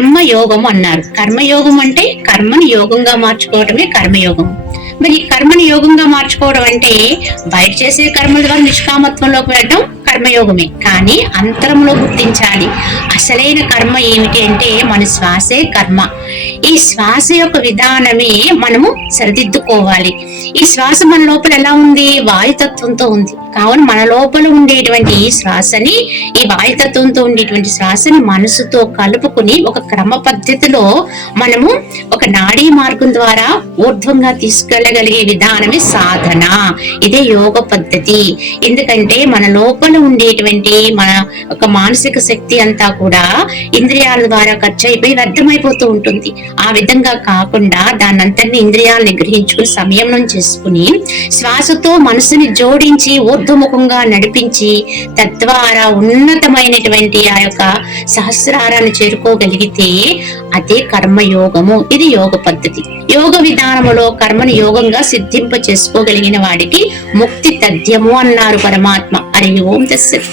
కర్మయోగం అన్నారు. కర్మయోగం అంటే కర్మని యోగంగా మార్చుకోవటమే కర్మయోగం. మరి కర్మని యోగంగా మార్చుకోవడం అంటే బయట చేసే కర్మల ద్వారా నిష్కామత్వంలోకి వెళ్ళడం కర్మయోగమే. కానీ అంతరంలో గుర్తించాలి అసలైన కర్మ ఏమిటి అంటే మన శ్వాసే కర్మ. ఈ శ్వాస యొక్క విధానమే మనము సరిదిద్దుకోవాలి. ఈ శ్వాస మన లోపల ఎలా ఉంది? వాయుతత్వంతో ఉంది. కావున మన లోపల ఉండేటువంటి శ్వాసని, ఈ వాయుతత్వంతో ఉండేటువంటి శ్వాసని మనసుతో కలుపుకుని ఒక క్రమ పద్ధతిలో మనము ఒక నాడీ మార్గం ద్వారా ఊర్ధ్వంగా తీసుకెళ్లగలిగే విధానమే సాధన. ఇదే యోగ పద్ధతి. ఎందుకంటే మన లోపల ఉండేటువంటి మన ఒక మానసిక శక్తి అంతా కూడా ఇంద్రియాల ద్వారా ఖర్చు అయిపోయి వ్యర్థమైపోతూ ఉంటుంది. ఆ విధంగా కాకుండా దాన్నంతటిని ఇంద్రియాలను గ్రహించుకుని సంయమనం చేసుకుని శ్వాసతో మనసుని జోడించి ఊర్ధ్వముఖంగా నడిపించి తద్వారా ఉన్నతమైనటువంటి ఆ యొక్క సహస్రారాన్ని చేరుకోగలిగితే అదే కర్మయోగము. ఇది యోగ పద్ధతి. యోగ విధానములో కర్మను యోగంగా సిద్ధింప చేసుకోగలిగిన వాడికి ముక్తి తథ్యము అన్నారు పరమాత్మ. హరి ఓం తస్సత్.